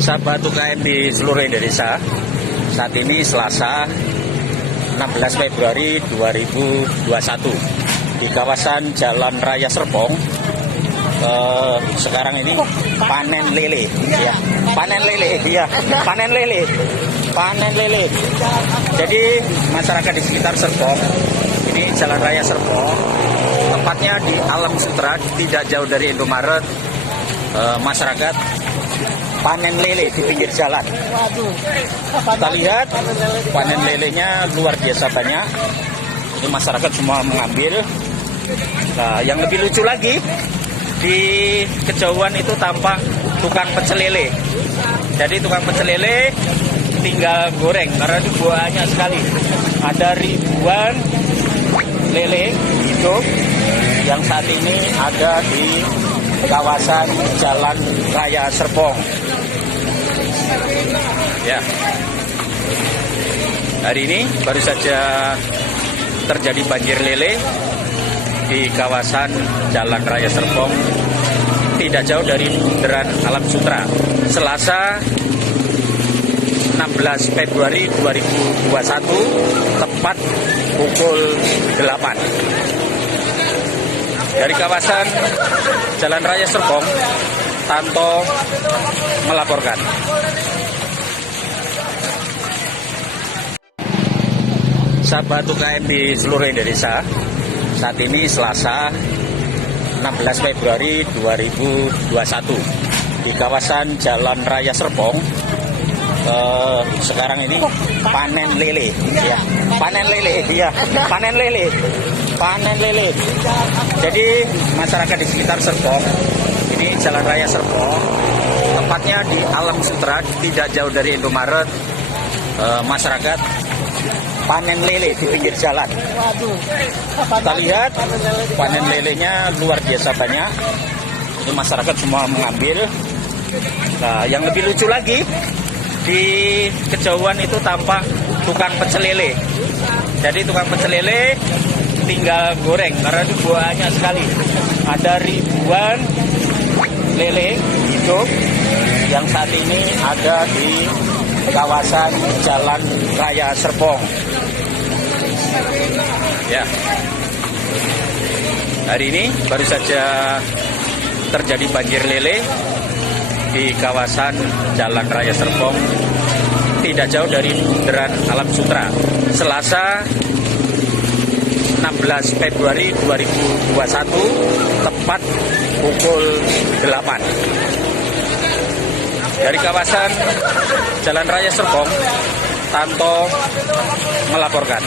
Sahabat UKM di seluruh Indonesia, saat ini Selasa 16 Februari 2021 di kawasan Jalan Raya Serpong. Sekarang ini panen lele, ya, panen lele, ya, panen lele, panen lele. Jadi masyarakat di sekitar Serpong, ini Jalan Raya Serpong, tepatnya di Alam Sutra, tidak jauh dari Indomaret. Masyarakat panen lele di pinggir jalan. Kita lihat panen lelenya luar biasa banyak. Ini masyarakat semua mengambil. Nah, yang lebih lucu lagi, di kejauhan itu tampak tukang pecel lele. Jadi tukang pecel lele tinggal goreng karena itu banyak sekali. Ada ribuan lele hidup yang saat ini ada di kawasan Jalan Raya Serpong. Ya, hari ini baru saja terjadi banjir lele di kawasan Jalan Raya Serpong, tidak jauh dari Bundaran Alam Sutra. Selasa 16 Februari 2021, tepat pukul 8. Dari kawasan Jalan Raya Serpong, Tanto melaporkan. Sahabat UKM di seluruh Indonesia, saat ini Selasa 16 Februari 2021 di kawasan Jalan Raya Serpong. Sekarang ini panen lele, ya, panen lele, ya, panen lele, panen lele. Jadi masyarakat di sekitar Serpong, ini Jalan Raya Serpong, tepatnya di Alam Sutra, tidak jauh dari Indomaret. Masyarakat panen lele di pinggir jalan. Kita lihat panen lelenya luar biasa banyak. Ini masyarakat semua mengambil. Nah, yang lebih lucu lagi, di kejauhan itu tampak tukang pecel lele. Jadi tukang pecel lele tinggal goreng karena itu banyak sekali. Ada ribuan lele hidup yang saat ini ada di kawasan Jalan Raya Serpong. Ya, hari ini baru saja terjadi banjir lele di kawasan Jalan Raya Serpong, tidak jauh dari Bundaran Alam Sutra. Selasa 16 Februari 2021, tepat pukul 8. Dari kawasan Jalan Raya Serpong, Tanto melaporkan.